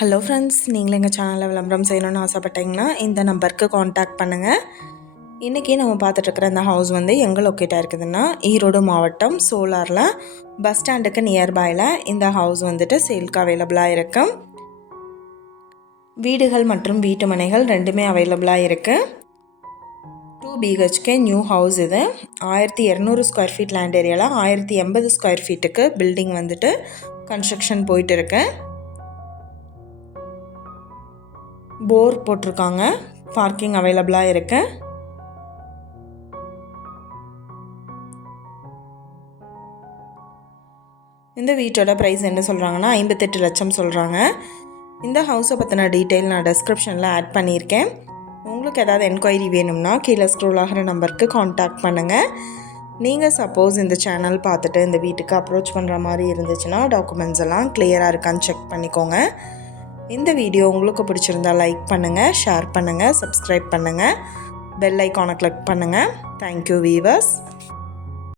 Hello friends, நீங்களும் எங்கள் சேனலில் விளம்பரம் செய்யணும்னு ஆசைப்பட்டீங்கன்னா இந்த நம்பருக்கு காண்டாக்ட் பண்ணுங்கள். இன்றைக்கி நம்ம பார்த்துட்ருக்குற இந்த ஹவுஸ் வந்து எங்கே லொக்கேட்டாக இருக்குதுன்னா ஈரோடு மாவட்டம் சோலாரில் பஸ் ஸ்டாண்டுக்கு நியர்பையில் இந்த ஹவுஸ் வந்துட்டு சேல்க்கு அவைலபிளாக இருக்குது. வீடுகள் மற்றும் வீட்டு மனைகள் ரெண்டுமே அவைலபிளாக இருக்குது. 2 BHK நியூ ஹவுஸ் இது. 1200 ஸ்கொயர் ஃபீட் லேண்ட் ஏரியாவில் 1080 ஸ்கொயர் ஃபீட்டுக்கு பில்டிங் வந்துட்டு கன்ஸ்ட்ரக்ஷன் போயிட்டு இருக்கு. போர் போட்டிருக்காங்க. பார்க்கிங் அவைலபிளாக இருக்கு. இந்த வீட்டோட ப்ரைஸ் என்ன சொல்கிறாங்கன்னா 58 லட்சம் சொல்கிறாங்க. இந்த ஹவுஸை பற்றின டீட்டெயில் நான் டிஸ்கிரிப்ஷனில் ஆட் பண்ணியிருக்கேன். உங்களுக்கு ஏதாவது என்கொயரி வேணும்னா கீழே ஸ்க்ரோல் ஆகிற நம்பருக்கு காண்டாக்ட் பண்ணுங்கள். நீங்கள் சப்போஸ் இந்த சேனல் பார்த்துட்டு இந்த வீட்டுக்கு அப்ரோச் பண்ணுற மாதிரி இருந்துச்சுன்னா டாக்குமெண்ட்ஸ் எல்லாம் கிளியராக இருக்கான்னு செக் பண்ணிக்கோங்க. இந்த வீடியோ உங்களுக்கு பிடிச்சிருந்தா லைக் பண்ணுங்கள், ஷேர் பண்ணுங்கள், சப்ஸ்கிரைப் பண்ணுங்கள், பெல் ஐக்கானை கிளிக் பண்ணுங்கள். Thank you viewers.